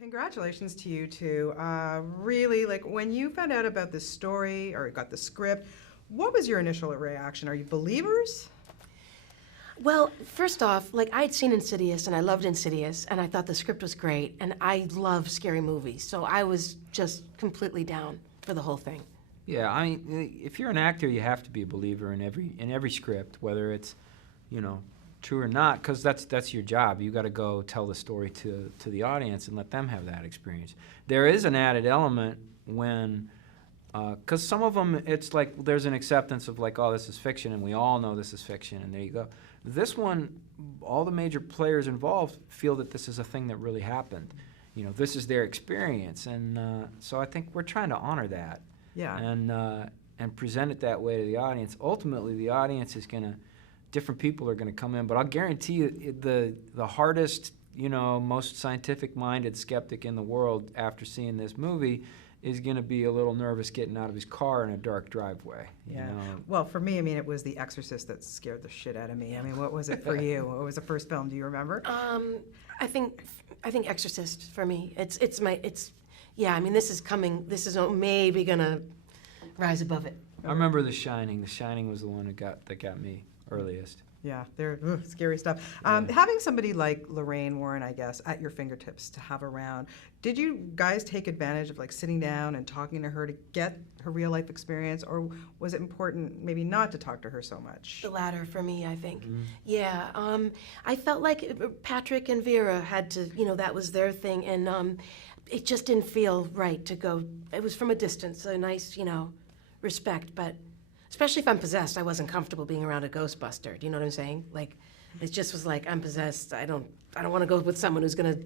Congratulations to you two. Really, like when you found out about this story or got the script, what was your initial reaction? Are you believers? Well, first off, like I'd seen Insidious and I loved Insidious and I thought the script was great and I love scary movies, so I was just completely down for the whole thing. Yeah, I mean, if you're an actor, you have to be a believer in every script, whether it's, you know, true or not, because that's your job. You got to go tell the story to the audience and let them have that experience. There is an added element when, because some of them, it's like there's an acceptance of like, oh, this is fiction, and we all know this is fiction, and there you go. This one, all the major players involved feel that this is a thing that really happened. You know, this is their experience, and so I think we're trying to honor that. Yeah. And present it that way to the audience. Ultimately, the audience is going to, different people are going to come in, but I'll guarantee you the hardest, you know, most scientific-minded skeptic in the world after seeing this movie is going to be a little nervous getting out of his car in a dark driveway. Yeah. You know? Well, for me, I mean, it was The Exorcist that scared the shit out of me. I mean, what was it for you? What was the first film? Do you remember? I think Exorcist for me. Yeah, I mean, this is coming. This is maybe gonna rise above it. I remember The Shining. The Shining was the one that got me earliest. Yeah, they're scary stuff. Yeah. Having somebody like Lorraine Warren, I guess, at your fingertips to have around, did you guys take advantage of like sitting down and talking to her to get her real life experience, or was it important maybe not to talk to her so much? The latter for me, I think. Mm-hmm. Yeah, I felt like Patrick and Vera had to, you know, that was their thing, and it just didn't feel right to go. It was from a distance, a nice, you know, respect, but especially if I'm possessed, I wasn't comfortable being around a Ghostbuster. Do you know what I'm saying? Like, it just was like, I'm possessed. I don't want to go with someone who's gonna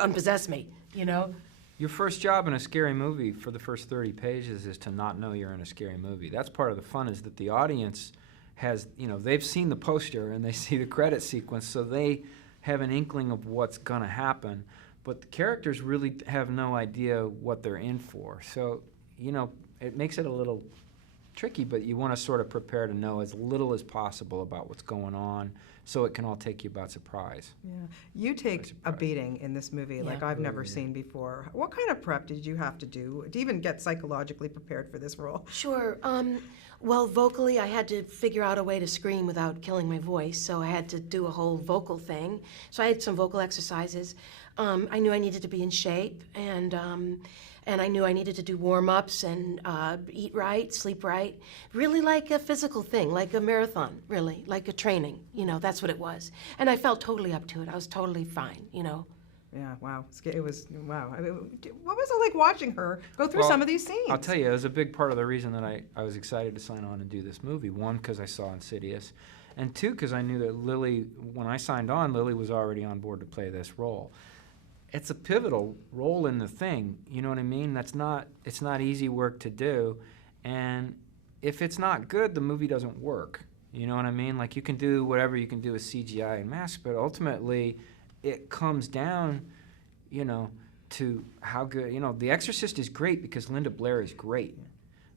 unpossess me. You know? Your first job in a scary movie for the first 30 pages is to not know you're in a scary movie. That's part of the fun, is that the audience has, you know, they've seen the poster and they see the credit sequence, so they have an inkling of what's gonna happen. But the characters really have no idea what they're in for. So, you know, it makes it a little tricky, but you want to sort of prepare to know as little as possible about what's going on so it can all take you by surprise. Yeah. You take a beating in this movie like I've never seen before. What kind of prep did you have to do to even get psychologically prepared for this role? Sure. Well, vocally, I had to figure out a way to scream without killing my voice, so I had to do a whole vocal thing. So I had some vocal exercises. I knew I needed to be in shape, and I knew I needed to do warm-ups and eat right, sleep right. Really like a physical thing, like a marathon, really, like a training. You know, that's what it was. And I felt totally up to it. I was totally fine, you know. Yeah, wow. It was, wow. I mean, what was it like watching her go through some of these scenes? I'll tell you, it was a big part of the reason that I was excited to sign on and do this movie. One, because I saw Insidious, and two, because I knew that Lili, when I signed on, Lili was already on board to play this role. It's a pivotal role in the thing, you know what I mean? It's not easy work to do, and if it's not good, the movie doesn't work. You know what I mean? Like, you can do whatever you can do with CGI and masks, but ultimately it comes down, you know, to how good, you know, The Exorcist is great because Linda Blair is great.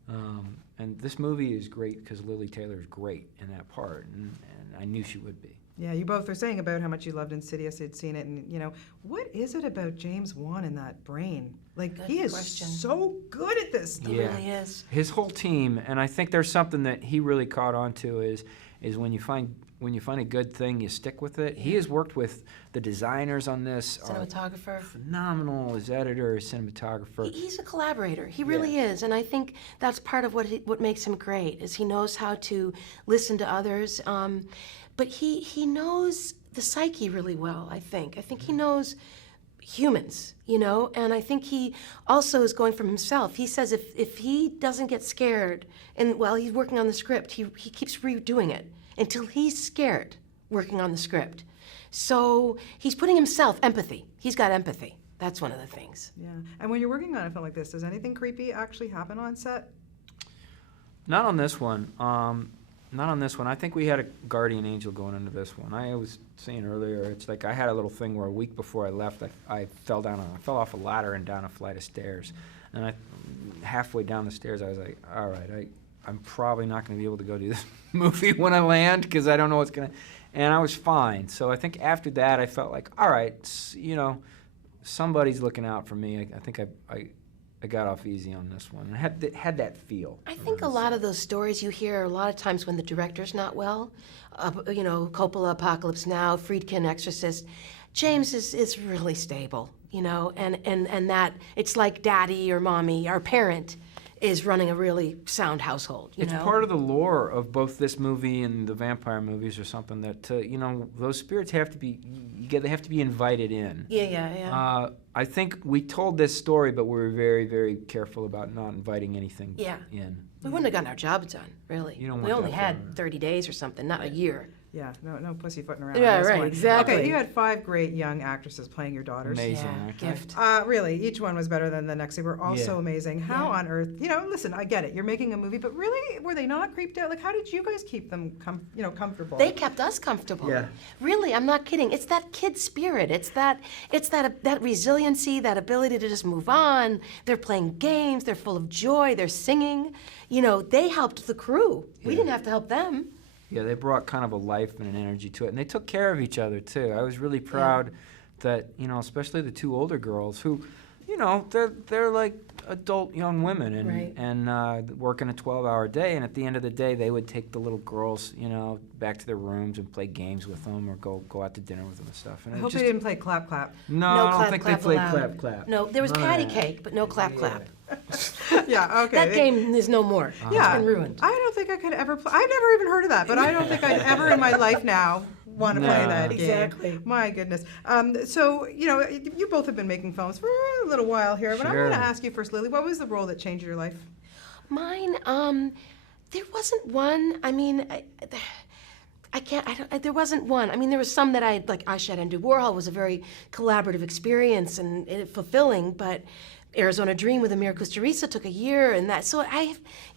And this movie is great because Lili Taylor is great in that part, and I knew she would be. Yeah, you both were saying about how much you loved Insidious, you'd seen it, and, you know, what is it about James Wan and that brain? Like, Good he is question. so good at this stuff. He really is. His whole team, and I think there's something that he really caught on to is when you find a good thing, you stick with it. He has worked with the designers on this. Cinematographer. Phenomenal, his editor, his cinematographer. He's a collaborator. He really is, and I think that's part of what makes him great. Is he knows how to listen to others, but he knows the psyche really well. I think he knows humans, you know, and I think he also is going from himself. He says if he doesn't get scared, and while he's working on the script, he keeps redoing it until he's scared working on the script. So he's putting himself, empathy. He's got empathy. That's one of the things. Yeah, and when you're working on a film like this, does anything creepy actually happen on set? Not on this one. Not on this one. I think we had a guardian angel going into this one. I was saying earlier, it's like I had a little thing where a week before I left, I fell off a ladder and down a flight of stairs. And halfway down the stairs, I was like, all right, I'm probably not going to be able to go do this movie when I land because I don't know what's going to... And I was fine. So I think after that, I felt like, all right, you know, somebody's looking out for me. I think I got off easy on this one. It had that feel. I think a lot of those stories you hear a lot of times when the director's not well, Coppola, Apocalypse Now, Friedkin, Exorcist, James is really stable, and that it's like daddy or mommy, our parent is running a really sound household, It's part of the lore of both this movie and the vampire movies or something that, those spirits have to be, they have to be invited in. Yeah. I think we told this story, but we were very, very careful about not inviting anything in. We wouldn't have gotten our job done, really. You don't we want only that had forever. 30 days or something, not a year. Yeah, no pussyfooting around. Yeah, on this right, one. exactly. Okay, you had 5 great young actresses playing your daughters. Amazing. Yeah, Okay. gift. Really, each one was better than the next. They were all so amazing. How Yeah. on earth, listen, I get it. You're making a movie, but really, were they not creeped out? Like, how did you guys keep them, comfortable? They kept us comfortable. Yeah. Really, I'm not kidding. It's that kid spirit. It's that resiliency, that ability to just move on. They're playing games. They're full of joy. They're singing. They helped the crew. We didn't have to help them. Yeah, they brought kind of a life and an energy to it, and they took care of each other too. I was really proud that, especially the 2 older girls who, they're like adult young women and working a 12-hour day, and at the end of the day, they would take the little girls, back to their rooms and play games with them or go out to dinner with them and stuff. And I hope they didn't play clap clap. No, I don't think they played clap clap. No, there was patty cake, but no clap clap. Yeah, okay. That game is no more. Yeah, It's been ruined. I don't think I could ever play. I've never even heard of that, but I don't think I'd ever in my life now want to play No. that game. Exactly. My goodness. So, you both have been making films for a little while here, but I'm Sure. going to ask you first, Lili, what was the role that changed your life? Mine, there wasn't one. I mean, there wasn't one. I mean, there was some that I shot Andy Warhol was a very collaborative experience and fulfilling, but Arizona Dream with Amir Kusturica took a year and that. So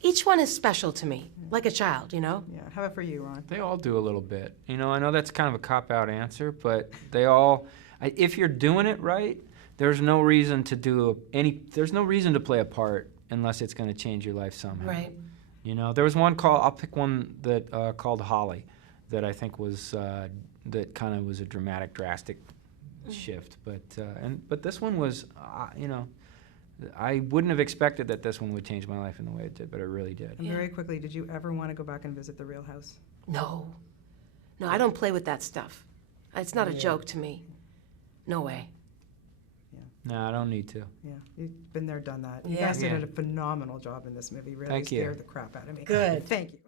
each one is special to me, like a child, Yeah. How about for you, Ron? They all do a little bit. I know that's kind of a cop-out answer, but they all, if you're doing it right, there's no reason to play a part unless it's going to change your life somehow. Right. There was one I'll pick one that called Holly that I think was, that kind of was a drastic shift. But this one was, I wouldn't have expected that this one would change my life in the way it did, but it really did. And very quickly, did you ever want to go back and visit the real house? No, I don't play with that stuff. It's not a joke to me. No way. No, I don't need to. Yeah, you've been there, done that. You Yeah. guys did a phenomenal job in this movie. Really Thank you. scared the crap out of me. Good. Thank you.